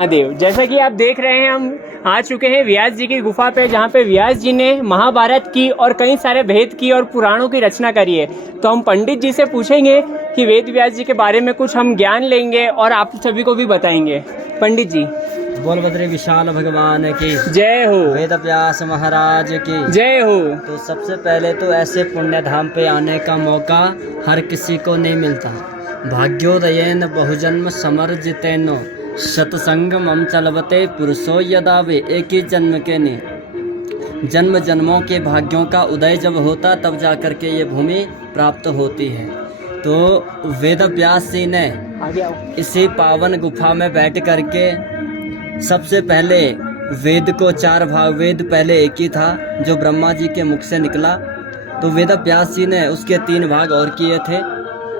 महादेव। जैसा कि आप देख रहे हैं, हम आ चुके हैं व्यास जी की गुफा पे, जहाँ पे व्यास जी ने महाभारत की और कई सारे भेद की और पुराणों की रचना करी है। तो हम पंडित जी से पूछेंगे कि वेद व्यास जी के बारे में कुछ हम ज्ञान लेंगे और आप सभी को भी बताएंगे। पंडित जी। बोल बद्री विशाल भगवान की जय हो। वेद व्यास महाराज की जय हो। तो सबसे पहले तो ऐसे पुण्य धाम पे आने का मौका हर किसी को नहीं मिलता। भाग्योदयेन बहुजन्म समर्जितेनो शतसंगमम चलवते पुरुषो यदा वे। एक ही जन्म के नहीं, जन्म जन्मों के भाग्यों का उदय जब होता तब जाकर के ये भूमि प्राप्त होती है। तो वेद व्यास जी ने इसी पावन गुफा में बैठ करके सबसे पहले वेद को चार भाग, वेद पहले एक ही था जो ब्रह्मा जी के मुख से निकला, तो वेद व्यास जी ने उसके 3 भाग और किए थे।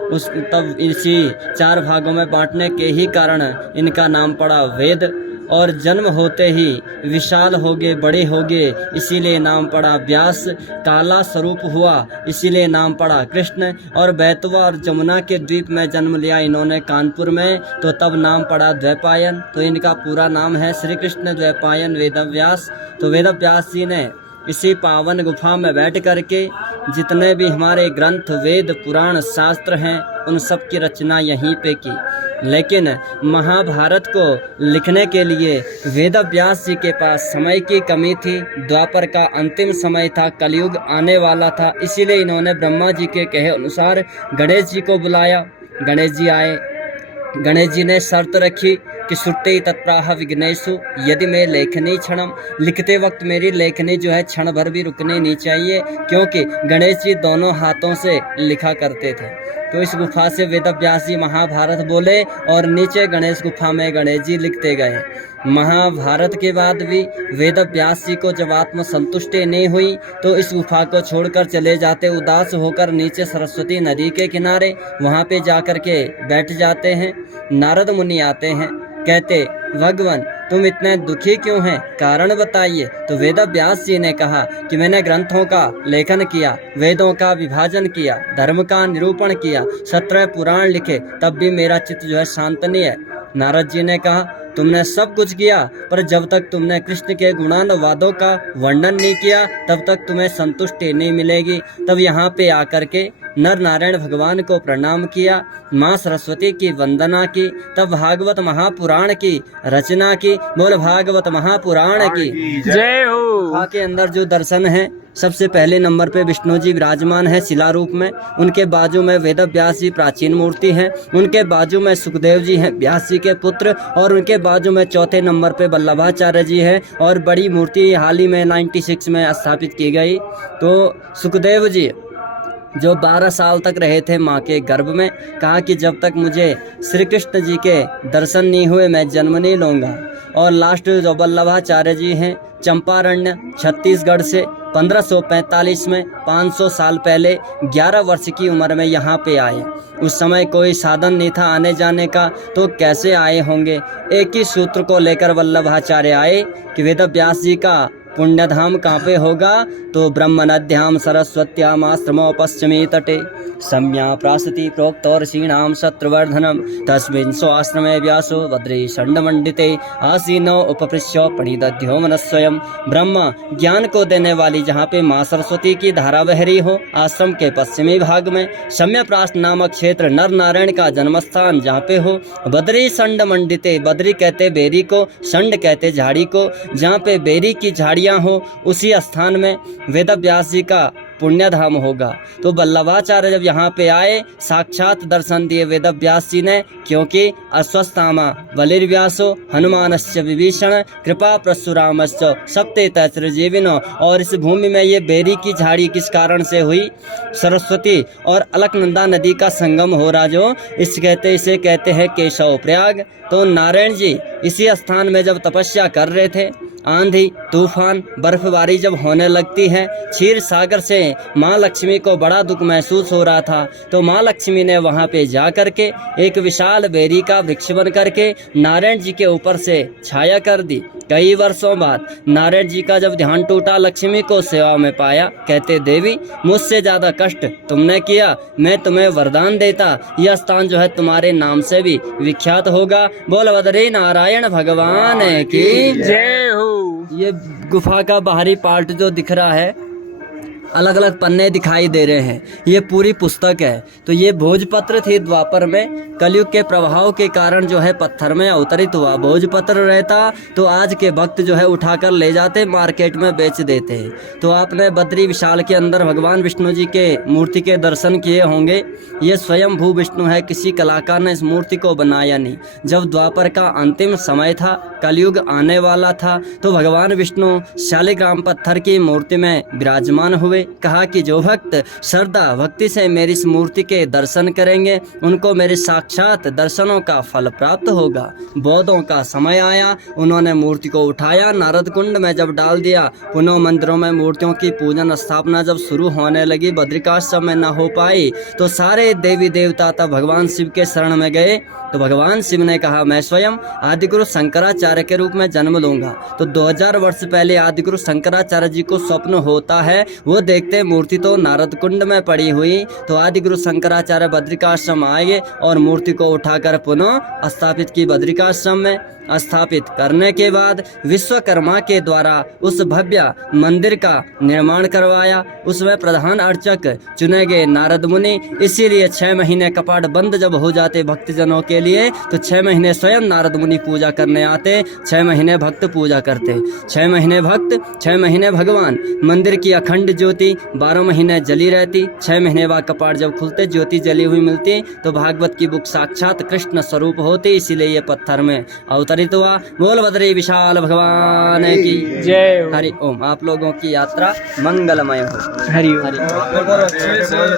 उस तब इसी 4 भागों में बांटने के ही कारण इनका नाम पड़ा वेद। और जन्म होते ही विशाल हो गए, बड़े हो गए, इसीलिए नाम पड़ा व्यास। काला स्वरूप हुआ इसीलिए नाम पड़ा कृष्ण। और बैतवा और जमुना के द्वीप में जन्म लिया इन्होंने कानपुर में, तो तब नाम पड़ा द्वैपायन। तो इनका पूरा नाम है श्री कृष्ण द्वैपायन वेदव्यास। तो वेदव्यास जी ने इसी पावन गुफा में बैठ करके जितने भी हमारे ग्रंथ, वेद, पुराण, शास्त्र हैं, उन सब की रचना यहीं पे की। लेकिन महाभारत को लिखने के लिए वेद व्यास जी के पास समय की कमी थी। द्वापर का अंतिम समय था, कलयुग आने वाला था, इसीलिए इन्होंने ब्रह्मा जी के कहे अनुसार गणेश जी को बुलाया। गणेश जी आए। गणेश जी ने शर्त रखी कि सुट्टे तत्प्राह विघ्नेशु, यदि मैं लेखनी क्षणम, लिखते वक्त मेरी लेखनी जो है क्षण भर भी रुकनी नहीं चाहिए, क्योंकि गणेश जी दोनों हाथों से लिखा करते थे। तो इस गुफा से वेद व्यास जी महाभारत बोले और नीचे गणेश गुफा में गणेश जी लिखते गए। महाभारत के बाद भी वेद व्यास जी को जब आत्म संतुष्टि नहीं हुई तो इस गुफा को छोड़कर चले जाते, उदास होकर नीचे सरस्वती नदी के किनारे वहाँ पे जाकर के बैठ जाते हैं। नारद मुनि आते हैं, कहते भगवान तुम इतने दुखी क्यों हैं, कारण बताइए। तो वेद व्यास जी ने कहा कि मैंने ग्रंथों का लेखन किया, वेदों का विभाजन किया, धर्म का निरूपण किया, 17 पुराण लिखे, तब भी मेरा चित्त जो है शांत नहीं है। नारद जी ने कहा तुमने सब कुछ किया, पर जब तक तुमने कृष्ण के गुणानुवादों का वर्णन नहीं किया तब तक तुम्हें संतुष्टि नहीं मिलेगी। तब यहाँ पे आकर के नर नारायण भगवान को प्रणाम किया, माँ सरस्वती की वंदना की, तब भागवत महापुराण की रचना की। बोल भागवत महापुराण की जय हो। गुफा के अंदर जो दर्शन है, सबसे पहले नंबर पे विष्णु जी विराजमान है शिला रूप में, उनके बाजू में वेद व्यास जी प्राचीन मूर्ति हैं, उनके बाजू में सुखदेव जी हैं व्यास जी के पुत्र, और उनके बाजू में चौथे नंबर पे वल्लभाचार्य जी हैं। और बड़ी मूर्ति हाल ही में 96 में स्थापित की गई। तो सुखदेव जी जो 12 साल तक रहे थे माँ के गर्भ में, कहा कि जब तक मुझे श्री कृष्ण जी के दर्शन नहीं हुए मैं जन्म नहीं लूँगा। और लास्ट जो वल्लभाचार्य जी हैं चंपारण्य छत्तीसगढ़ से 1545 में 500 साल पहले 11 वर्ष की उम्र में यहाँ पे आए। उस समय कोई साधन नहीं था आने जाने का, तो कैसे आए होंगे। एक ही सूत्र को लेकर वल्लभाचार्य आए कि वेद व्यास जी का पुण्यधाम कहाँ पे होगा, तो ब्रह्म नद्याम सरस्वत्याम आश्रमो पश्चिमी तटे सम्या प्रासति प्रोक्तोर्षीणाम शत्रुवर्धनम तस्मिन् स्वाश्रमे व्यासो बद्री षण्डमंडिते आसीनो उपपृश्य प्रणिदध्यो मनस्वयं। ब्रह्म ज्ञान को देने वाली जहाँ पे माँ सरस्वती की धारा बह रही हो, आश्रम के पश्चिमी भाग में सम्यप्रास नामक क्षेत्र नर नारायण का जन्मस्थान जहाँ पे हो, बद्री षण्ड मंडिते, बद्री कहते बेरी को, षण्ड कहते झाड़ी को, जहाँ पे बेरी की झाड़ियाँ हो उसी स्थान में वेद व्यास जी का पुण्यधाम होगा। तो वल्लभाचार्य जब यहाँ पे आए साक्षात दर्शन दिए वेद व्यास जी ने, क्योंकि अस्वस्थामा बलिर्व्यासो हनुमानस्य विभीषण कृपा परशुरामश्च सप्ते तैतृजीविनो। और इस भूमि में ये बेरी की झाड़ी किस कारण से हुई, सरस्वती और अलकनंदा नदी का संगम हो रहा, जो इसे कहते हैं केशव प्रयाग। तो नारायण जी इसी स्थान में जब तपस्या कर रहे थे, आंधी तूफान बर्फबारी जब होने लगती है, क्षीर सागर से माँ लक्ष्मी को बड़ा दुख महसूस हो रहा था। तो माँ लक्ष्मी ने वहाँ पे जा करके एक विशाल बेरी का वृक्ष बन करके नारायण जी के ऊपर से छाया कर दी। कई वर्षों बाद नारायण जी का जब ध्यान टूटा, लक्ष्मी को सेवा में पाया, कहते देवी मुझसे ज्यादा कष्ट तुमने किया, मैं तुम्हें वरदान देता, यह स्थान जो है तुम्हारे नाम से भी विख्यात होगा। बोल बद्री नारायण भगवान की जय हो। ये गुफा का बाहरी पार्ट जो दिख रहा है, अलग अलग पन्ने दिखाई दे रहे हैं, ये पूरी पुस्तक है। तो ये भोजपत्र थी द्वापर में, कलयुग के प्रभाव के कारण जो है पत्थर में अवतरित हुआ। भोजपत्र रहता तो आज के भक्त जो है उठाकर ले जाते, मार्केट में बेच देते हैं। तो आपने बद्री विशाल के अंदर भगवान विष्णु जी के मूर्ति के दर्शन किए होंगे। ये स्वयं भू विष्णु है, किसी कलाकार ने इस मूर्ति को बनाया नहीं। जब द्वापर का अंतिम समय था, कलयुग आने वाला था, तो भगवान विष्णु शालिग्राम पत्थर की मूर्ति में विराजमान हुए। कहा कि जो भक्त श्रद्धा भक्ति से मेरी इस मूर्ति के दर्शन करेंगे, उनको मेरे साक्षात दर्शनों का फल प्राप्त होगा। बौद्धों का समय आया, उन्होंने मूर्ति को उठाया, नारद कुंड में जब डाल दिया। पुनः मंदिरों में मूर्तियों की पूजन स्थापना जब शुरू होने लगी, बद्रिकाश्रम में न हो पाई, तो सारे देवी देवता तब भगवान शिव के शरण में गए। तो भगवान शिव ने कहा मैं स्वयं आदिगुरु शंकराचार्य के रूप में जन्म लूंगा। तो 2000 वर्ष पहले आदिगुरु शंकराचार्य जी को स्वप्न होता है, वो देखते मूर्ति तो नारद कुंड में पड़ी हुई। तो आदिगुरु शंकराचार्य बद्रिकाश्रम आए और मूर्ति को उठाकर पुनः स्थापित की। बद्रिकाश्रम में स्थापित करने के बाद विश्वकर्मा के द्वारा उस भव्य मंदिर का निर्माण करवाया। उसमें प्रधान अर्चक चुने गए नारद मुनि। इसीलिए 6 महीने कपाट बंद जब हो जाते भक्तजनों के लिए, तो 6 महीने स्वयं नारद मुनि पूजा करने आते, 6 महीने भक्त पूजा करते। 6 महीने भक्त, 6 महीने भगवान। मंदिर की अखंड ज्योति 12 महीने जली रहती। 6 महीने बाद कपाट जब खुलते, ज्योति जली हुई मिलती, तो भागवत की बुक साक्षात कृष्ण स्वरूप होती। इसीलिए ये पत्थर में अवतरित हुआ। बोल बद्री विशाल भगवान की जय हो। हरि ओम। आप लोगों की यात्रा मंगलमय हो। हरि ओम। हरि ओम।